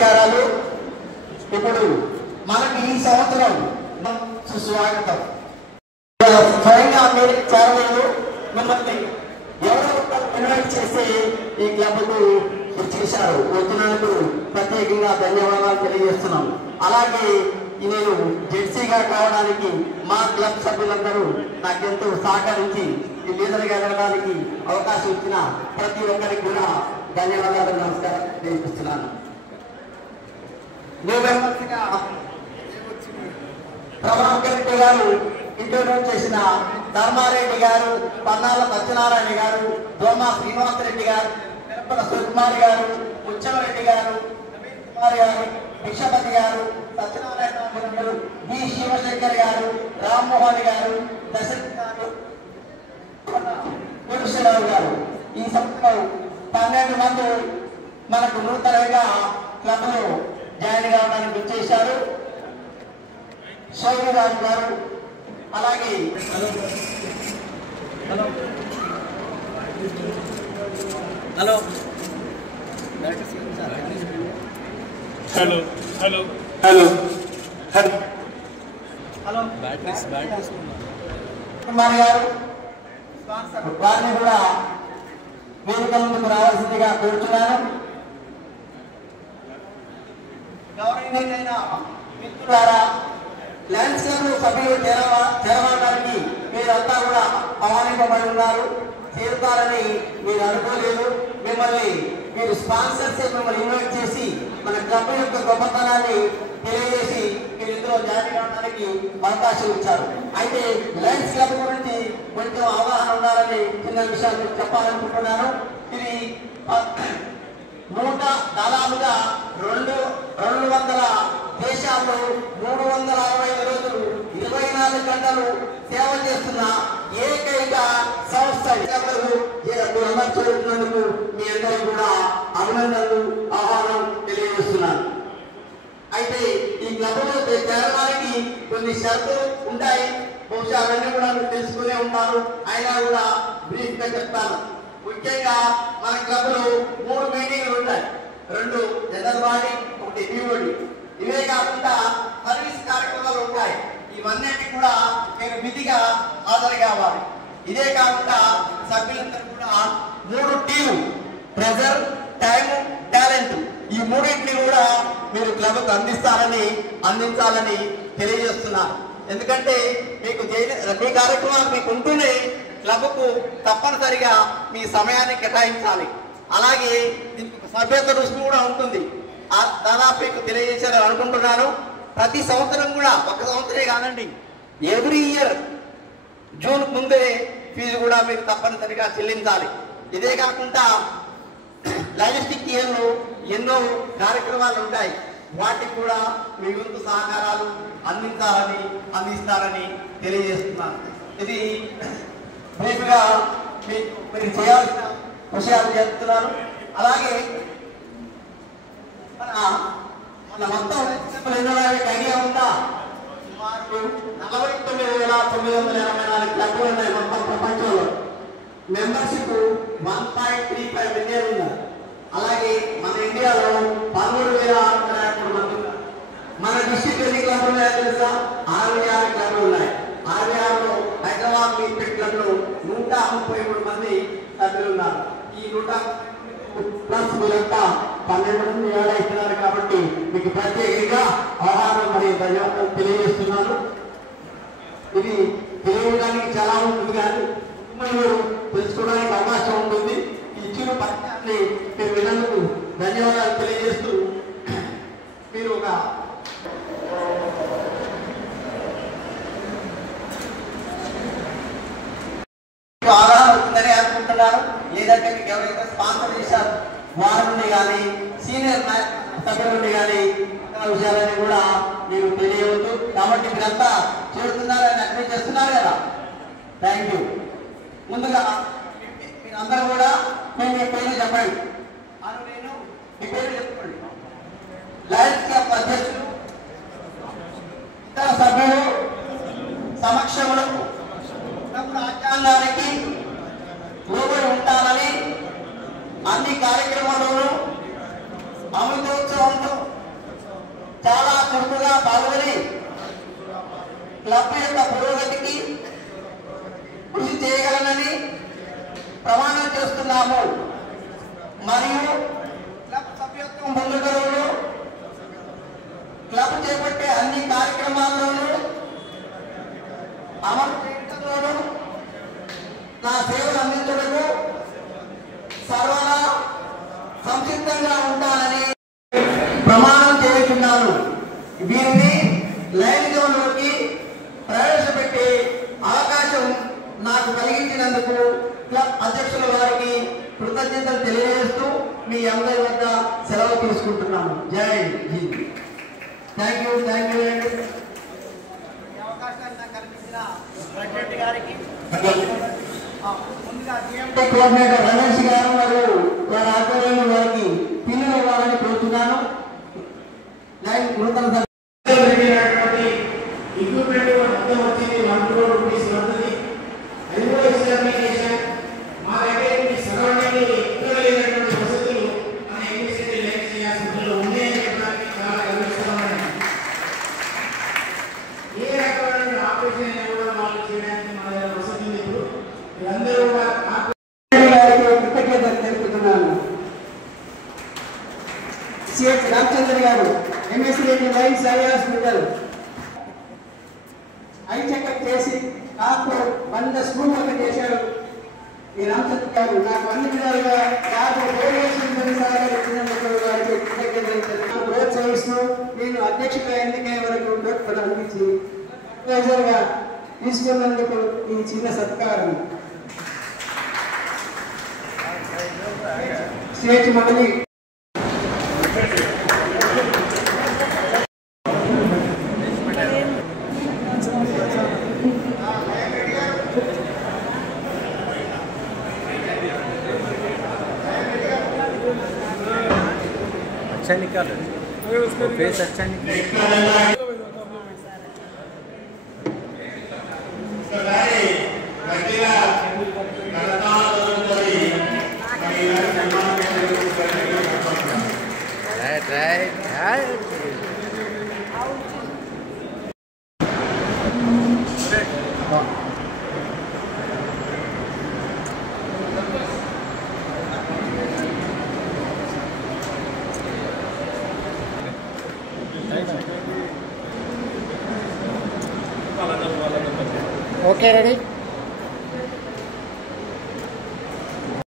నమస్కారాలు. ఇప్పుడు మనకి ఈ సంవత్సరం సుస్వాగతం. స్వయంగా మీరు చేరలేదు, మిమ్మల్ని ఎవరో ఇన్వైట్ చేసి ఈ క్లబ్కు చేశారు. వచ్చినందుకు ప్రత్యేకంగా ధన్యవాదాలు తెలియజేస్తున్నాం. అలాగే నేను జెర్సీగా కావడానికి మా క్లబ్ సభ్యులందరూ నాకెంతో సహకరించి ఈ లీడర్గా వెళ్ళడానికి అవకాశం ఇచ్చిన ప్రతి ఒక్కరికి కూడా ధన్యవాదాలు, నమస్కారం తెలియజేస్తున్నాను. ప్రభాకర్ రెడ్డి గారు ఇంట్రొడ్యూస్ చేసిన ధర్మారెడ్డి గారు, పన్నాల సత్యనారాయణ గారు, దోమా శ్రీనివాసరెడ్డి గారు, తిరుపతి సుకుమార్ గారు, ముచ్చమరెడ్డి గారు, నవీన్ కుమార్ గారు, భిక్షపతి గారు, సత్యనారాయణ గారు, బి శివశంకర్ గారు, రామ్మోహన్ గారు, దశరథ్ గారు, పురుషరావు గారు ఈ సంవత్సరం 12 మంది మనకు నూతనంగా క్లబ్లో జాయిన్ కావడానికి వచ్చేశారు. శౌర్యరాజు గారు, అలాగే hello hello hello hello hello hello batteries Kumar గారు వారిని కూడా వేదిక ముందుకు రావాల్సిందిగా కోరుతున్నాను. గౌరవనీయులైన మిత్రులారా, లయన్స్ క్లబ్ సభ్యులు చేరడానికి మీరంతా కూడా ఆహ్వానింపబడి ఉన్నారు. చేరుతారని మీరు అనుకోలేదు. మీరు స్పాన్సర్స్ మిమ్మల్ని ఇన్వైట్ చేసి మన క్లబ్ యొక్క గొప్పతనాన్ని తెలియజేసి మీరు ఇందులో జాయిన్ కావడానికి అవకాశం ఇచ్చారు. అయితే లయన్స్ క్లబ్ గురించి కొంచెం అవగాహన ఉండాలని చిన్న విషయాలు చెప్పాలనుకుంటున్నాను. ఇది దాదాపుగా 200 దేశాల్లో 365 రోజులు 24 గంటలు సేవ చేస్తున్న ఏకైక సంస్థ. చేరుతున్నందుకు మీ అందరికీ కూడా అభినందనలు, ఆహ్వానం తెలియజేస్తున్నాను. అయితే ఈ క్లబ్లో చేరడానికి కొన్ని షరతులు ఉంటాయి. బహుశా అవన్నీ కూడా మీరు తెలుసుకునే ఉంటారు. అయినా కూడా బ్రీఫ్ గా చెప్తాను. ముఖ్యంగా మన క్లబ్లో 3 మీటింగ్లు ఉంటాయి. 2 జనరల్ బాడీ, 1 రివ్యూ. ఇవే కాకుండా సర్వీస్ కార్యక్రమాలు ఉంటాయి. ఇవన్నీ కూడా మీరు విధిగా హాజరు కావాలి. ఇదే కాకుండా సభ్యులందరూ కూడా 3 టీము, ప్రెజర్, టైము, టాలెంట్, ఈ 3టిని కూడా మీరు క్లబ్కు అందించాలని తెలియజేస్తున్నారు. ఎందుకంటే మీ కార్యక్రమాలు మీకు ఉంటూనే క్లబ్కు తప్పనిసరిగా మీ సమయాన్ని కేటాయించాలి. అలాగే దీనికి సభ్యత రుసుము కూడా ఉంటుంది. దాదాపు మీకు తెలియజేశారని అనుకుంటున్నాను. ప్రతి సంవత్సరం కూడా, ఒక సంవత్సరే కాదండి, ఎవ్రీ ఇయర్ జూన్ ముందే ఫీజు కూడా మీరు తప్పనిసరిగా చెల్లించాలి. ఇదే కాకుండా లాజిస్టిక్ ఇయర్లో ఎన్నో కార్యక్రమాలు ఉంటాయి. వాటికి కూడా మీ వంతు సహకారాలు అందిస్తారని తెలియజేస్తున్నాను. ఇది బ్రీఫ్గా మీరు చేయాల్సిన విషయాలు చెప్తున్నాను. అలాగే మన మొత్తం ఐడియా ఉందా? సుమారు 49,984 క్లబ్లు ఉన్నాయి మొత్తం ప్రపంచంలో. మెంబర్షిప్ 1.35 మిలియన్ ఉన్నారు. అలాగే మన ఇండియాలో 13,653 మంది ఉన్నారు. మన డిస్ట్రిక్ట్ ఎన్ని క్లబ్లు ఉన్నాయో తెలుసా? 66 క్లబ్లు ఉన్నాయి. 66లో హైదరాబాద్ మీట్ క్లబ్లో 133 మంది సభ్యులు ఉన్నారు. ఈ 100 ప్లస్ మీరంతా 12 మంది ఇస్తున్నారు. కాబట్టి మీకు ప్రత్యేకంగా ఆహారం మరియు ధన్యవాదాలు తెలియజేస్తున్నాను. ఇది తెలియడానికి చాలా ఉంటుంది, కానీ మీరు తెలుసుకోవడానికి అవకాశం ఉంటుంది. ఇచ్చిన పత్రాన్ని మీరు విన్నందుకు ధన్యవాదాలు తెలియజేస్తూ, మీరు ఒక అవగాహన అవుతుందని అనుకుంటున్నాను. లేదంటే మీకు ఎవరైతే స్పాన్సర్ చేశారు వారి నుండి కానీ, సీనియర్ సభ్యుల నుండి కానీ విషయాలని కూడా మీరు తెలియవద్దు. కాబట్టి మీరంతా చేస్తున్నారని అగ్రీ చేస్తున్నారు కదా. Thank you. ముందుగా మీరందరూ కూడా మీ పేరు చెప్పండి. నేను మీ పేరు చెప్పండి. లయన్స్ క్లబ్ అధ్యక్షులు, ఇతర సభ్యులు సమక్షంలో రాజ్యాంగానికి లోబడి ఉంటానని, అన్ని కార్యక్రమాల్లోనూ అమృతోత్సవంతో చాలా చురుకుగా పాల్గొని క్లబ్ యొక్క పురోగతికి కృషి చేయగలనని ప్రమాణం చేస్తున్నాము. మరియు క్లబ్ సభ్యత్వం పొందడంలో క్లబ్ చేపట్టే అన్ని కార్యక్రమాల్లోనూ అమలు చేయడంలోనూ నా సేవలు అందించడము సర్వదా సంసిద్ధంగా ఉంటానని ప్రమాణం చేస్తున్నాను. వీరిని లైంగికంలోకి ప్రవేశపెట్టే అవకాశం నాకు కలిగించినందుకు క్లబ్ అధ్యక్షుల వారికి కృతజ్ఞతలు తెలియజేస్తూ మీ అందరి వద్ద సెలవు తీసుకుంటున్నాను. జై హింద్. థ్యాంక్ యూ అండి. అవకాశాన్ని నాకు కల్పించిన ప్రెసిడెంట్ గారికి, ముందుగా కోఆర్డినేటర్ రమేష్ గారు మరియు వారి ఆధ్వర్యంలో వారికి పిల్లలు ఇవ్వాలని కోరుతున్నాను. నూతన equipment మొత్తం వచ్చింది 1 crore rupees వస్తుంది. ఐదో ఎగ్జామినేషన్ మా దగ్గర మీ సరౌండింగ్ ఎక్కడ లేనటువంటి వసతులు మన యూనివర్సిటీ లైఫ్ హాస్పిటల్లో ఉన్నాయని చెప్పడానికి చాలా గర్విస్తున్నాను. ఏ రకమైన ఆపరేషన్ అయినా కూడా వాళ్ళు చేయడానికి మన దగ్గర వసతి ఉంది. ఇప్పుడు మీరందరూ కూడా కృతజ్ఞతలు తెలుపుతున్నాను. సిహెచ్ రామచంద్ర గారు, MSc life hospital eye checkup చేసి నాకు 100 స్కూల్ వర్క్ చేశారు. ఈ రామచంద్ర గారు నాకు అన్ని విధాలుగా నాకు సహకరించినందుకు వారికి కృతజ్ఞతలు ప్రోత్సహిస్తూ నేను అధ్యక్షుడిగా ఎన్నికయ్యే వరకు తోడ్పడి అందించి అడ్వైజర్గా తీసుకున్నందుకు ఈ చిన్న సత్కారం. స్టేజ్ మొదలు अच्छा निकाल फेस अच्छा निकाल ఓకే రెడీ.